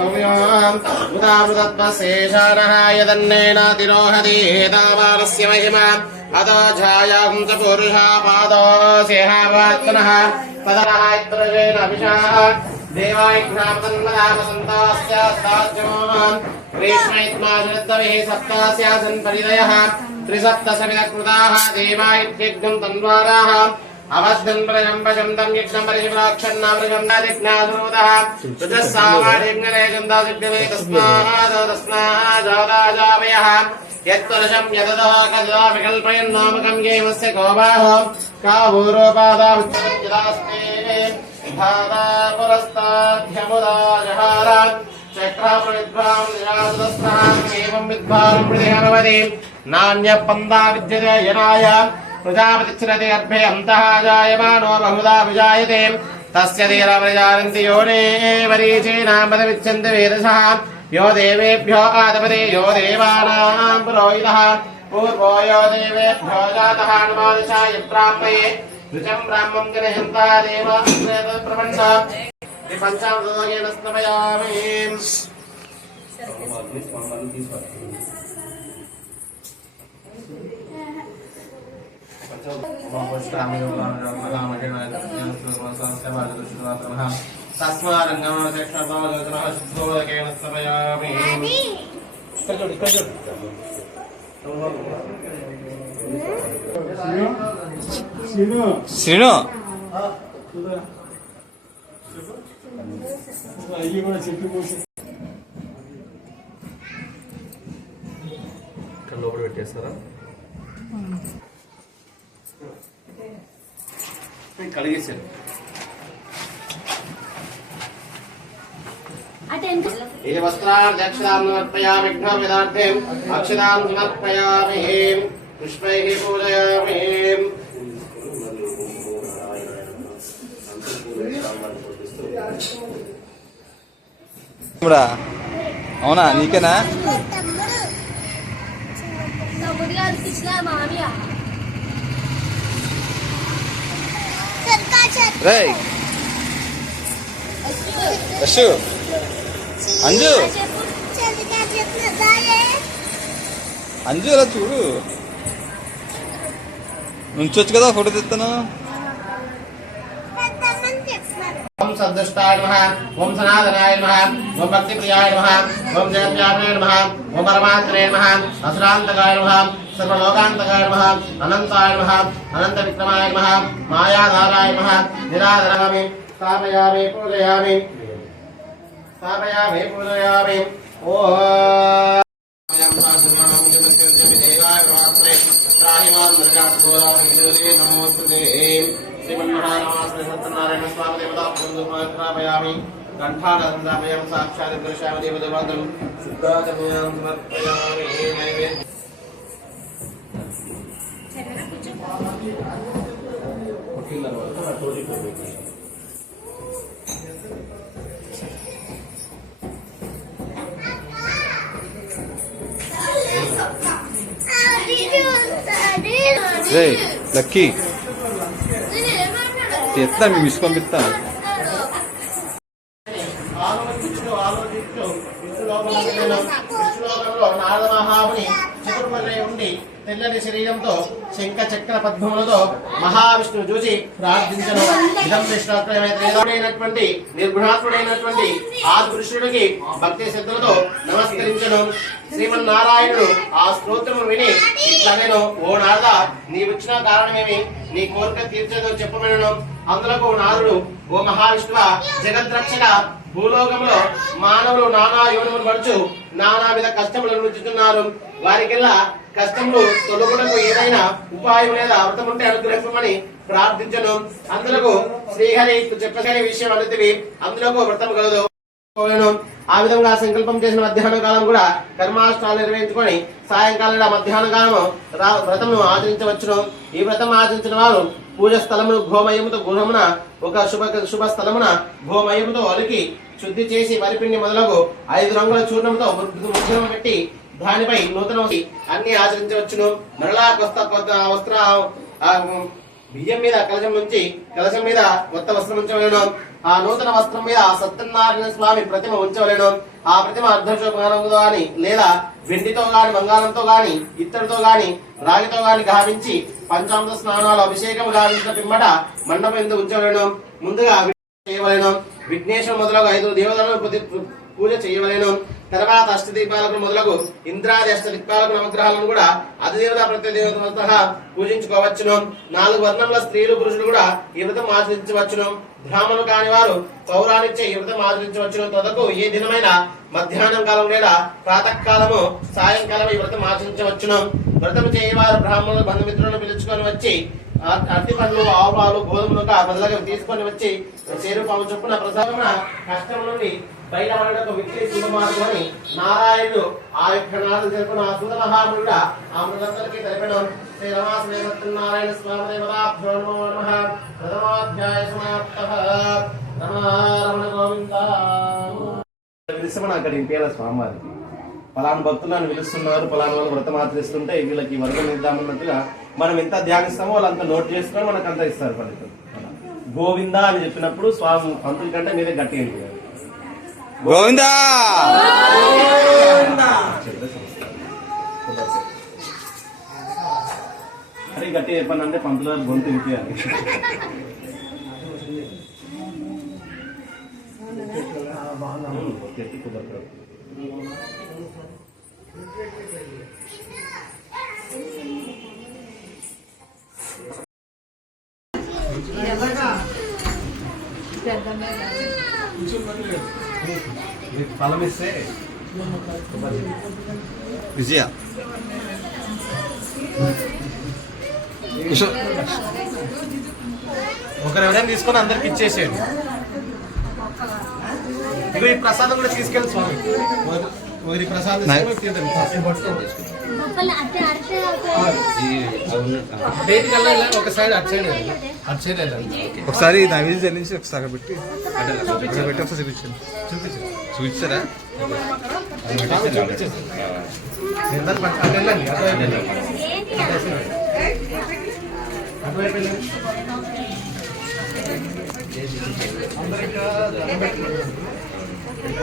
भव्योऽहम् उदामृतत्वशेषानः यदन्नेनातिरोहति एतावानस्य महिमा अतो छायां च पुरुषा पादोऽस्यहावात्मनः तदनः इत्रजेन अभिषाः देवायज्ञापतन्मदामसन्तास्यास्ताज्योन् ग्रीष्मैत्माशरद्दविः सप्तास्यासन् परिदयः त्रिसप्तसविदकृताः देवायज्ञम् तन्वाराः अवद्धन् प्रजम्बजन्तं यज्ञं परिशिवराक्षन्नामृगन्नादिज्ञासूतः ऋतः सावादिज्ञलेजन्दादिज्ञमे तस्मादाजावयः यत्पुरुषं यदतः कदा विकल्पयन्नामकं येमस्य को बाहो का भूरोपादास्ते धाता पुरस्ताध्यमुदा जहार चक्राप्रविद्वां निरासुतस्नाम् एवं विद्वां मृतिहरवति नान्यपन्दा विद्यते यनाय प्रजापतिच्छ्रते अर्भे अन्तः जायमानो बहुधा विजायते तस्य धीरा प्रजानन्ति योने वरीचीनामपदमिच्छन्ति वेदसः यो देवेभ्यो आदपते यो देवानां पुरोहितः पूर्वो यो देवेभ्यो जातः अनुमादशाय ब्राह्मये ऋचं ब्राह्मं जनयन्ता देवाप्रबन्ध पञ्चामृतोगेन स्नपयामि तस्मारङ्गमशेषोदकेन स्नपयामि శ్రీను లోపల పెట్టేస్తారా కడిగేసారు ఏ వస్త్రాక్షదాం సమర్పయామి విఘ్నవిదార్థే అక్షదాం సమర్పయామి పుష్పైః పూజయామి అవునా నీకేనా రేయ్ అశు అంజు అంజు అలా చూడు నుంచొచ్చు కదా ఫోటో తెస్తాను ओम सद्दुष्टाय नमः ओम सनातनाय नमः ओम भक्तिप्रियाय नमः ओम जगद्व्यापिने नमः ओम परमात्मने नमः असुरान्तकाय नमः सर्वलोकान्तकाय नमः अनन्ताय नमः अनन्तविक्रमाय नमः मायाधाराय नमः निराधरामि स्थापयामि पूजयामि श्रीमन्नारायण स्वामी देवता पूजयामि कंठानंदामयं साक्षात् दर्शयामि देवदेवतां शुद्धाचमयं समर्पयामि नैवेद्य రే లక్కీ ఎత్తా మీ మిస్ పంపిస్తా తెల్లని శరీరంతో శంఖ చక్ర పద్మములతో మహావిష్ణువు చూసి ప్రార్థించను. ఇదం విష్ణుడైనటువంటి నిర్గుణాత్ముడైనటువంటి ఆ పురుషుడికి భక్తి శ్రద్ధలతో నమస్కరించను. శ్రీమన్నారాయణుడు ఆ స్తోత్రము విని ఇట్లనెను, ఓ నారద, నీ వచ్చిన కారణమేమి? నీ కోరిక తీర్చేదో చెప్పమనను. అందులకు నారదుడు, ఓ మహావిష్ణువ, జగద్రక్షక, భూలోకంలో మానవులు నానా యోనములు పడుచు నానా విధ కష్టములు అనుభవిస్తున్నారు. వారికెల్లా కష్టములు తొలగుటకు ఏదైనా ఉపాయం లేదా వ్రతం ఉంటే అనుగ్రహించమని ప్రార్థించను. అందులకు శ్రీహరి చెప్పగలి విషయం అడుగుతుంది, అందులోకి వ్రతం కలదు. ఆ విధంగా సంకల్పం చేసిన మధ్యాహ్న కాలం కూడా కర్మాష్టాలు నిర్వహించుకొని సాయంకాలం మధ్యాహ్న కాలము వ్రతమును ఆచరించవచ్చును. ఈ వ్రతం ఆచరించిన వారు పూజ స్థలమును గోమయముతో గృహమున ఒక శుభ స్థలమున గోమయముతో అలికి శుద్ధి చేసి వరిపిండి మొదలగు 5 రంగుల చూర్ణంతో ముద్రను పెట్టి దానిపై నూతన అన్ని ఆచరించవచ్చును. మరలా వస్త్ర బియ్యం మీద కలశం నుంచి కలశం మీద కొత్త వస్త్రం ఉంచవలను. ఆ నూతన వస్త్రం మీద సత్యనారాయణ స్వామి ప్రతిమ ఉంచవలేను. ఆ ప్రతిమ అర్ధశోభనంతో గాని లేదా వెండితో గాని బంగారంతో గాని ఇత్తడితో గాని రాగితో గాని గావించి పంచామృత స్నానాలు అభిషేకం గావించిన పిమ్మట మండపం ఎందుకు ఉంచవలేను. ముందుగా చేయవలేను. విఘ్నేశ్వర మొదలగు 5 దేవతలను పూజ చేయవలేను. తర్వాత అష్టదీపాలకు మొదలగు ఇంద్రాది అష్టదిక్పాలకు నవగ్రహాలను కూడా అధిదేవత ప్రత్యేదేవత సహా పూజించుకోవచ్చును. 4 వర్ణముల స్త్రీలు పురుషులు కూడా ఈ వ్రతం ఆచరించవచ్చును. బ్రాహ్మణులు కాని వారు పౌరాణిచ్చే ఈ వ్రతం ఆచరించవచ్చును. తదకు ఏ దినమైన మధ్యాహ్నం కాలం లేదా ప్రాతకాలము సాయంకాలం ఈ వ్రతం ఆచరించవచ్చును. వ్రతం చేయవారు బ్రాహ్మణులు బంధుమిత్రులను పిలుచుకొని వచ్చి అరటి పండ్లు ఆవుపాలు గోధుమలు మొదలగు తీసుకొని వచ్చి చేరుపాము చొప్పున ప్రసాదమున కష్టం నుండి బయటపడటకు విక్రీ శుభమార్గమని నారాయణుడు ఆ యొక్క నాడు తెలుపున ఆ సుత మహాముడు ఆ మృగందరికీ తెలిపడం. శ్రీ రమాశ్రీ సత్యనారాయణ స్వామి దేవతాభ్యో నమో నమః. ప్రథమాధ్యాయ సమాప్తః. రమణ గోవింద. పిలిచమని అక్కడ ఇంపేల స్వామివారికి పలాను భక్తులు అని పిలుస్తున్నారు, పలాను వాళ్ళు వ్రతం ఆచరిస్తుంటే వీళ్ళకి వరదం ఇద్దామన్నట్టుగా మనం ఎంత ధ్యానిస్తామో వాళ్ళు అంత నోట్ చేసుకుని మనకు అంత ఇస్తారు ఫలితం. గోవింద అని చెప్పినప్పుడు స్వామి పంతుల కంటే మీరే గట్టి ఏంటి గోవిందా అరే గట్టి చెప్పండి అంటే పంతుల గొంతు వినిపించాలి. ఫలం ఇస్తే విజయ ఒకరు ఎవరైనా తీసుకొని అందరికి ఇచ్చేసేయండి. ఇక ఈ ప్రసాదం కూడా తీసుకెళ్ళి స్వామి ఒకరి ప్రసాదం ఒక సైడ్ అటు సైడ్ ఒకసారి నైవేద్యం చెల్లించి ఒకసారి పెట్టి పెట్టి ఒకసారి చూపించండి. చూపించారా?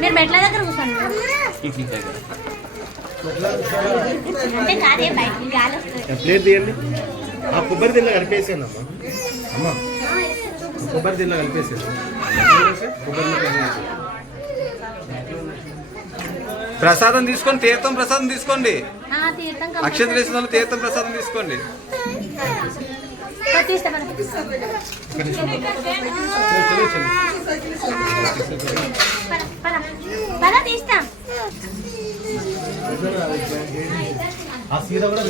మీరు మెట్ల దగ్గర కూర్చోండి. అంటే కాదే బయటికి గాలి వస్తుంది. ప్లేట్ తీయండి. ఆ కొబ్బరి దీనిలో కలిపేసాను అమ్మా. అమ్మా కొబ్బరి దీనిలో కలిపేసాను. ప్రసాదం తీసుకోండి. తీర్థం ప్రసాదం తీసుకోండి. తీర్థం అక్షంతలు వేసిన వాళ్ళు తీర్థం ప్రసాదం తీసుకోండి. తీస్తాం. ఆ సీర కూడా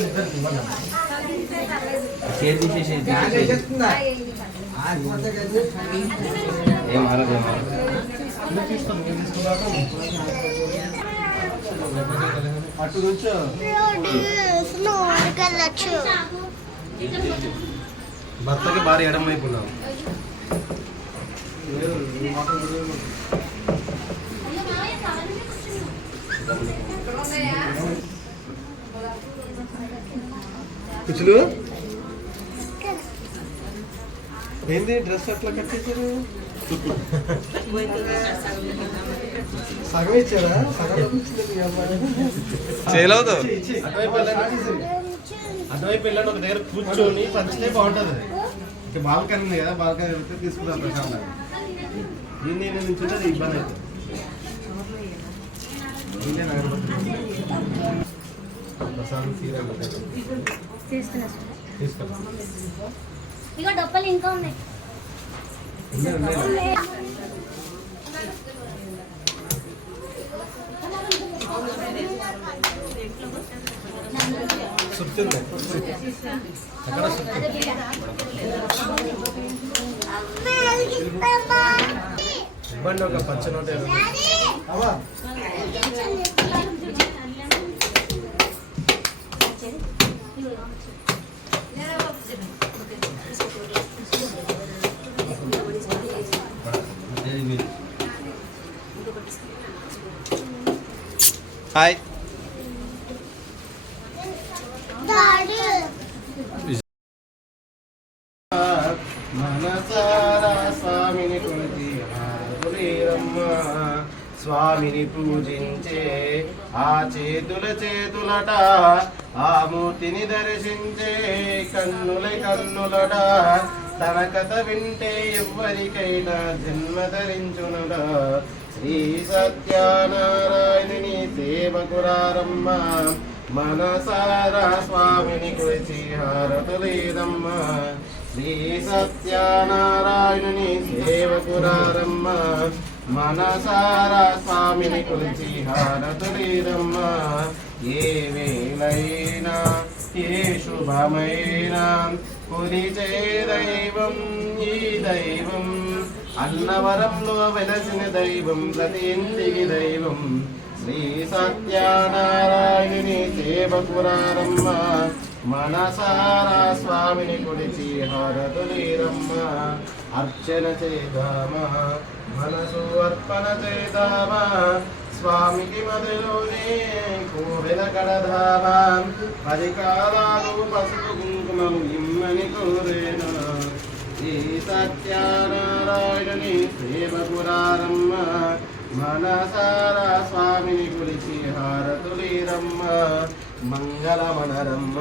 అటు నుంచో భర్తకి భారీ ఎడం వైపు ఉన్నాం. కుచులు ఏంది డ్రెస్ అట్లా కట్టేశారు? సగం ఇచ్చారా? అటువైపు వెళ్ళండి. ఒక దగ్గర కూర్చొని పంచితే బాగుంటుంది. ఇంకా బాల్కనీ ఉంది కదా, బాల్కనీ వెళ్తే తీసుకుంటాం ప్రశాంతంగా. దీన్ని నుంచి ఉంటుంది ఇబ్బంది అవుతుంది. ప్రసాదం ఇక డబ్బులు ఇంకా ఉన్నాయి. ఇబ్బంది ఒక పచ్చ నోటే హాయ్. మనసారా స్వామిని కొలిచి స్వామిని పూజించే ఆ చేతులట ఆ మూర్తిని దర్శించే కన్నులట తన కథ వింటే ఎవ్వరికైనా జన్మ ధరించునుడా శ్రీ సత్యనారాయణుని సేవకురారమ్మ మనసారా స్వామిని కొలిచి హారతులేదమ్మ శ్రీ సత్యనారాయణుని సేవకురారమ్మ మనసారా స్వామిని కొలిచి హారతులేదమ్మ ఏ వేళైనా ఏ శుభమైనా కొలిచే దైవం ఈ దైవం అన్నవరంలో వెలసిన దైవం ప్రతి ఇంటికి దైవం శ్రీ సత్యనారాయణుని సేవకురారమ్మ మనసారా స్వామిని కొలిచి హారతులేరమ్మ అర్చన చేద్దామా మనసు అర్పణ చేద్దామా స్వామికి మదిలోనే కోవెల కడదామా 10 కాలాలు పసుపు కుంకుమలు ఇమ్మని కోరేనా శ్రీ సత్యనారాయణుని సేవకురారమ్మ మనసారా స్వామిని కొలిచి హారతులేరమ్మ మంగళమనరమ్మ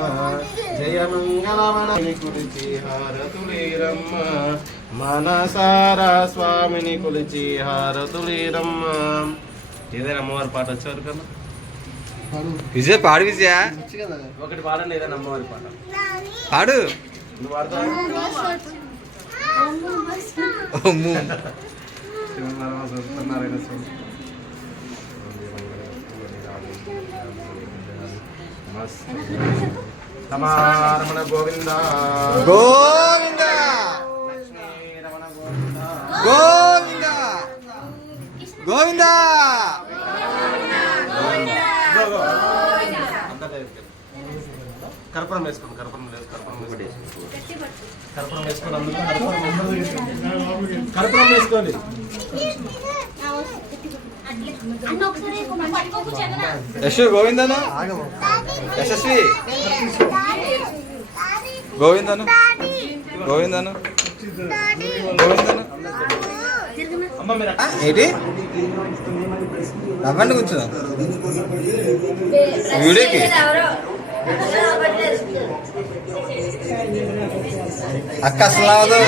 జయ మంగళమణి కొలిచి హారతులేరమ్మ మనసారా స్వామిని కొలిచి హారతులేరమ్మ ఏదైనా అమ్మవారి పాట వచ్చేవారు కదా విజయ పాడు విజయ ఒకటి పాడండి ఏదైనా అమ్మవారి పాట పాడు నువ్వు పాడతావా అమ్ము. సత్యనారాయణ స్వామి రమణ గోవింద గోవింద లక్ష్మీ రమణ గోవింద గోవింద గోవింద కర్పూరం వేసుకోండి కర్పూరం వేసుకోండి అందులో కర్పూరం వేసుకోండి అన్న ఒకసారి పట్టుకోకు చెల్లె యశు గోవిందను యశస్వి గోవిందను గోవిందను గోవిందను అమ్మ మీరు ఏంటి రవ్వండి కూర్చో వీడియోకి అక్క అసలు రావదు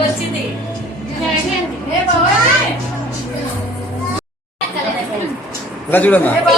వచ్చింది ఇలా చూడమ్మా అది